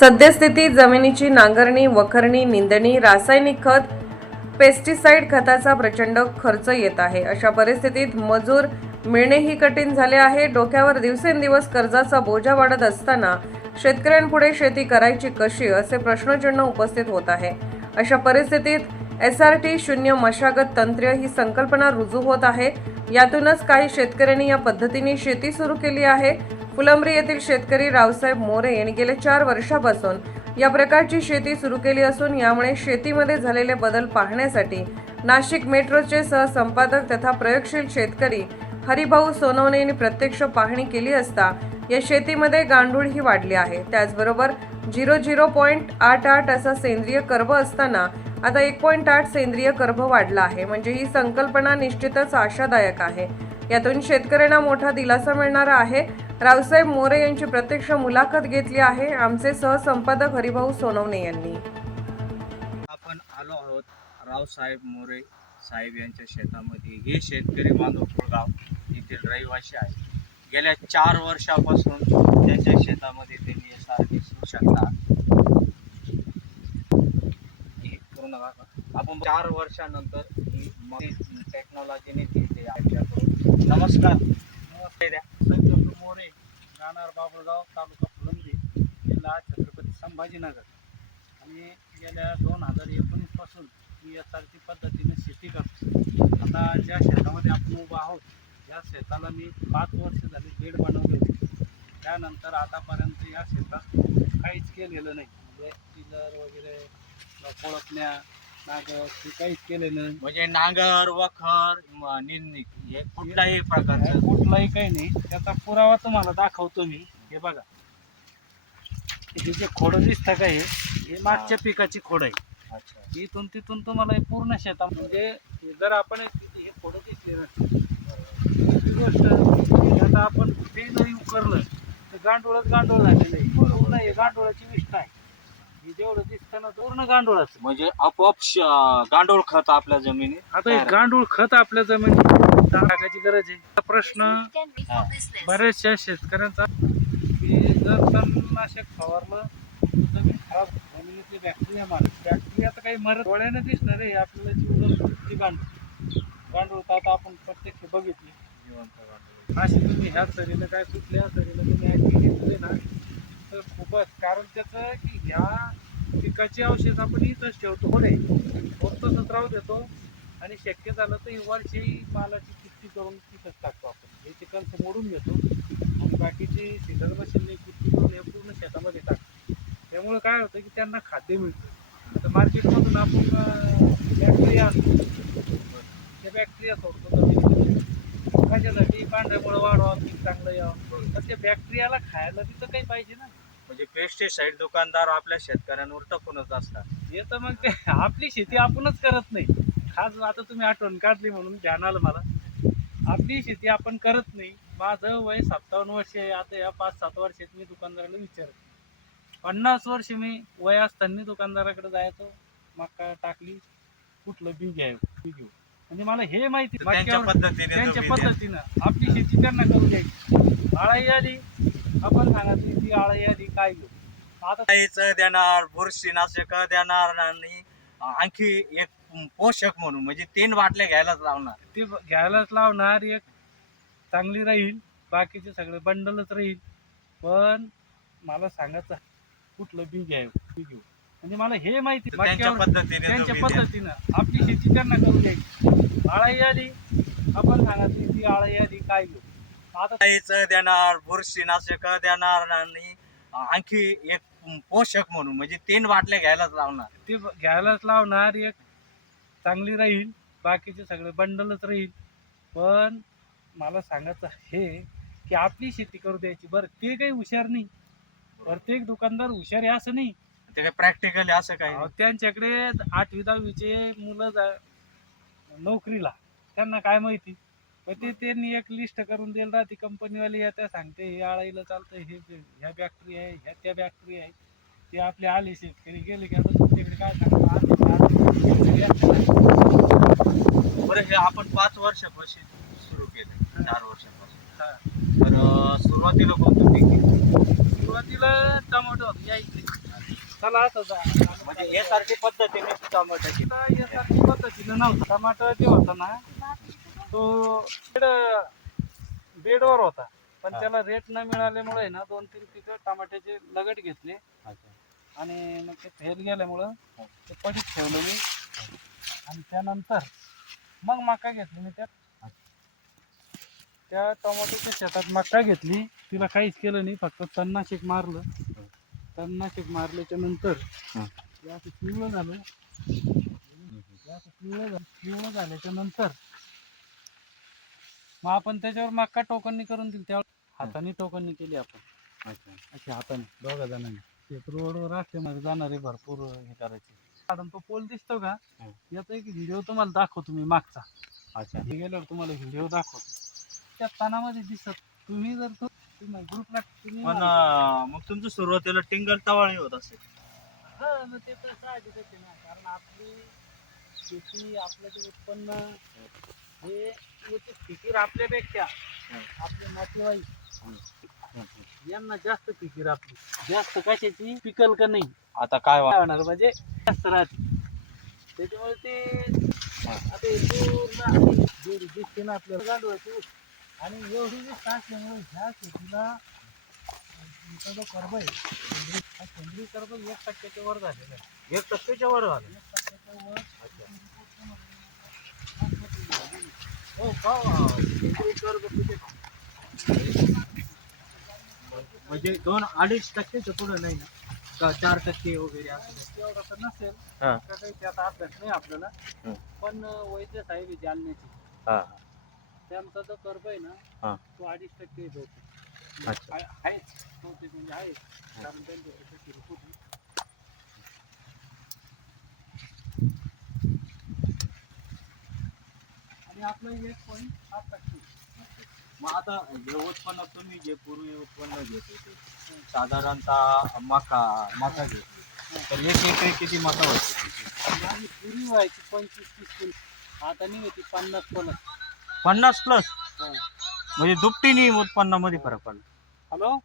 सद्यस्थितीत जमिनीची नांगरणी, वखरणी, निंदणी, रासायनिक खत, पेस्टिसाइड खताचा प्रचंड खर्च येत आहे. अशा परिस्थितीत मजूर मिळणेही कठीण झाले आहे. डोक्यावर दिवसेंदिवस कर्जाचा बोजा वाढत असताना शेतकऱ्यांपुढे शेती करायची कशी, असे प्रश्नचिन्ह उपस्थित होत आहे. अशा परिस्थितीत SRT शून्य मशागत तंत्र ही संकल्पना रुजू होत आहे. यातूनच काही शेतकऱ्यांनी या पद्धतीने शेती सुरू केली आहे. फुलंब्री येथील शेतकरी रावसाहेब मोरे यांनी गेल्या 4 वर्षापासून या प्रकारची शेती सुरू केली असून यामुळे शेतीमध्ये झालेले बदल पाहण्यासाठी नाशिक मेट्रोचे सहसंपादक तथा प्रयोगशील शेतकरी हरिभाऊ सोनवणे यांनी प्रत्यक्ष पाहणी केली असता या शेतीमध्ये गांडूळ ही वाढली आहे. त्याचबरोबर 0.88 असा सेंद्रिय कर्ब असताना आता 1.8 सेंद्रिय कर्ब वाढला आहे. म्हणजे ही संकल्पना निश्चितच आशादायक आहे. यातून शेतकऱ्यांना मोठा दिलासा मिळणार आहे. रावसाहेब मोरे यांची प्रत्यक्ष मुलाखत घेतली आहे आमचे सहसंपादक हरिभाऊ सोनवणे यांनी. आपण आलो आहोत रावसाहेब मोरे साहेब यांच्या शेतामध्ये. हे शेतकरी माधवपूर गाव येथील रहिवासी आहे. गेल्या 4 वर्षापासून त्यांच्या शेतामध्ये त्यांनी SRT सुरू शकता पूर्ण आपण 4 वर्षानंतर ही टेक्नॉलॉजीने घेतली आपल्याकडून. नमस्कार. संजय मोरे, राहणार बाबुळगाव, तालुका फुलंब्री, जिल्हा छत्रपती संभाजीनगर. आणि गेल्या 2019 पासून मी SRT पद्धतीने शेती करतो. आता ज्या शेतामध्ये आपण उभा आहोत या शेताला मी 5 वर्ष झाली बेड बनवले होते. त्यानंतर आतापर्यंत या शेतात काहीच केलेलं नाही. म्हणजे टिलर वगैरे कोळपण्या नांगर हे काहीच केलेलं नाही. म्हणजे नांगर, वखर, निंदणी हे कुठल्याही प्रकारचं कुठलाही काही नाही. त्याचा पुरावा तुम्हाला दाखवतो मी. हे बघा, हे जे खोडं दिसतं का, हे मागच्या पिकाची खोड आहे. अच्छा. इथून तिथून तुम्हाला हे पूर्ण शेता म्हणजे जर आपण हे खोडं दिसले ना, ही गोष्ट आता आपण ते जरी उकरलं तर गांडूळच गांडूळ झालेलं आहे. पूर्ण हे गांडूळाची विष्ठा आहे. हे जेवढं दिसतं ना पूर्ण गांडूळाचं. म्हणजे आपोआप गांडूळ खत आपल्या जमिनीत. आता हे गांडूळ खत आपल्या जमिनीत टाकायची गरज आहे. हा प्रश्न बऱ्याचशा शेतकऱ्यांचा की जर तणनाशक फवारलं तर जमीन खराब, जमिनीतली बॅक्टेरिया मारत. बॅक्टेरिया तर काही मरत डोळ्याने दिसणार आहे. आपल्याला जीवनची गांडूळ तर आता आपण प्रत्यक्ष बघितली. अशी तुम्ही ह्या सरीनं काय कुठल्या सरीनं तुम्ही ॲक्टिव्ह घेतले ना तर खूपच. कारण त्याचं की ह्या पिकाची औषध आपण इथंच ठेवतो, हो नाही तसंच राहू देतो. आणि शक्य झालं तर ही वरची मालाची किस्ती करून तिथंच टाकतो आपण. हे चिकनचं मोडून घेतो आणि बाकीची सीझर मशीनने किस्ती करून हे पूर्ण शेतामध्ये टाकतो. त्यामुळे काय होतं की त्यांना खाद्य मिळतं. आता मार्केटमधून आपण बॅक्टेरिया आणतो, त्या बॅक्टेरिया सोडतो कशासाठी, पांढऱ्यामुळे वाढवा, पीक चांगलं यावं. तर त्या बॅक्टेरियाला खायला तिथं काही पाहिजे ना. म्हणजे पेस्टिसाइड दुकानदार आपल्या शेतकऱ्यांवर टपूनच असतात. हे तर मग ते आपली शेती आपणच करत नाही. खास आता तुम्ही आठवण काढली म्हणून ध्यान आलं मला. आपली शेती आपण करत नाही. माझं वय 57 वर्ष आहे. आता या 5-7 वर्षात मी दुकानदाराला विचारतो. 50 वर्ष मी वय असताना दुकानदाराकडे जायचो. मका टाकली, कुठलं बी घेऊ. म्हणजे मला हे माहिती त्यांच्या पद्धतीनं आपली शेती त्यांना करू द्यायची. आळाई आली आपण सांगितली ती आळाई आली काय घेऊ. आता देणार, बुरशीनाशक देणार आणि आणखी एक पोषक म्हणून म्हणजे 3 बाटल्या घ्यायलाच लावणार. ते घ्यायलाच लावणार. एक चांगली राहील, बाकीचे सगळे बंडलच राहील. पण मला सांगायचं कुठलं बी घेऊ. म्हणजे मला हे माहिती त्यांच्या पद्धतीनं आपली शेती त्यांना करू द्यायची. आळाई आली आपण सांगितली ती आळाई आली काय घेऊ. आता देणार, बुरशीनाशक देणार आणि आणखी एक पोषक म्हणून म्हणजे 3 बाटल्या घ्यायलाच लावणार. ते घ्यायलाच लावणार. एक चांगली राहील, बाकीचे सगळे बंडलच राहील. पण मला सांगायचं हे की आपली शेती करू द्यायची. बरं ते काही हुशार नाही, प्रत्येक दुकानदार हुशार आहे असं नाही. ते काही प्रॅक्टिकली असं काही त्यांच्याकडे 8वी-10वीचे मुलं नोकरीला, त्यांना काय माहिती. पण ते त्यांनी एक लिस्ट करून देईल राहते. कंपनीवाले येत्या सांगते हे आळाईला चालतं, हे ह्या बॅक्टेरिया आहे, ह्या त्या बॅक्टेरिया आहे. ते आपले आले शेतकरी गेले की आता तुमच्याकडे काय सांगतात. बरं, हे आपण 5 वर्षापासून सुरू केलं, 4 वर्षापासून. तर सुरुवातीला कोणतं पीक? सुरुवातीला टमाटो या इकडे चला असं जा. म्हणजे यासारखी पद्धतीने टमाट्याची आता यासारखी पद्धतीनं नव्हतं टमाटर जे होता ना तो बेडवर होता पण हा. त्याला रेट न मिळाल्यामुळे ना 2-3 पिकं टमाट्याचे लगट घेतले अच्छा. आणि मग ते फेल गेल्यामुळं ते पडीत ठेवलं मी आणि त्यानंतर मग मका घेतली मी त्या टोमॅटोच्या शेतात मका घेतली तिला काहीच केलं नाही फक्त तणनाशक मारलं तणनाशक मारल्याच्या नंतर हं. हे असं पिवळं झालं पिवळं झाल्याच्या नंतर मग आपण त्याच्यावर मका टोकननी करून दिली त्यावेळेस हाताने टोकननी केली आपण अच्छा. अशी हाताने दोघा जणांनी ते रोडवर रस्त्यामध्ये जाणारे भरपूर हे करायचे कारण तो पोल दिसतो का हं. याचा एक व्हिडिओ तुम्हाला दाखवतो मी मागचा अच्छा. हे गेल्यावर तुम्हाला व्हिडिओ दाखवतो त्या तणामध्ये दिसत तुम्ही जर तो ग्रुपला तुम्ही पण मग तुमचं सुरुवातीला टिंगल टवाळी होत असेल. हा, मग ते तर साहजिकच आहे ना कारण आपली शेती आपलं जे उत्पन्न हे याची फिकीर आपल्यापेक्षा आपले नातेवाईक यांना जास्त फिकीर आपली जास्त कशाची पिकल का नाही आता काय काय होणार म्हणजे जास्त राहते त्याच्यामुळे ते आता हे पूर्ण जेवढी दिसते ना आपल्याला गांडूळाची आणि एवढी जी असल्यामुळे ह्या शेतीला जो कर्ब आहे हा सेंद्रिय कर्ब 1% वर झालेला आहे 1% वर झालं. 1% वर हो का सेंद्रिय कर्ब किती म्हणजे 2-2.5% पुढे नाही ना का 4% वगैरे असं. एवढं तर नसेल हा. का काही त्याचा अभ्यास नाही आपल्याला हं. पण वैद्य साहेब आहे जालन्याची हा. त्यांचा जो कर्ब आहे ना हा. तो 2.5% बहुतेक अच्छा. आहेच बहुतेक म्हणजे आहेच कारण त्यांच्याकडे शेती होती आणि आपलं 1.8% मग आता हे उत्पन्न तुम्ही जे पूर्वी उत्पन्न घेत होते साधारणतः मका घेतली तर एक एकरी किती मका होती तुमची? आणि पूर्वी व्हायची 25-30 किलो आता नाही होती 50-50 50+ म्हणजे दुपटीने उत्पन्नामध्ये फरक पडला. हॅलो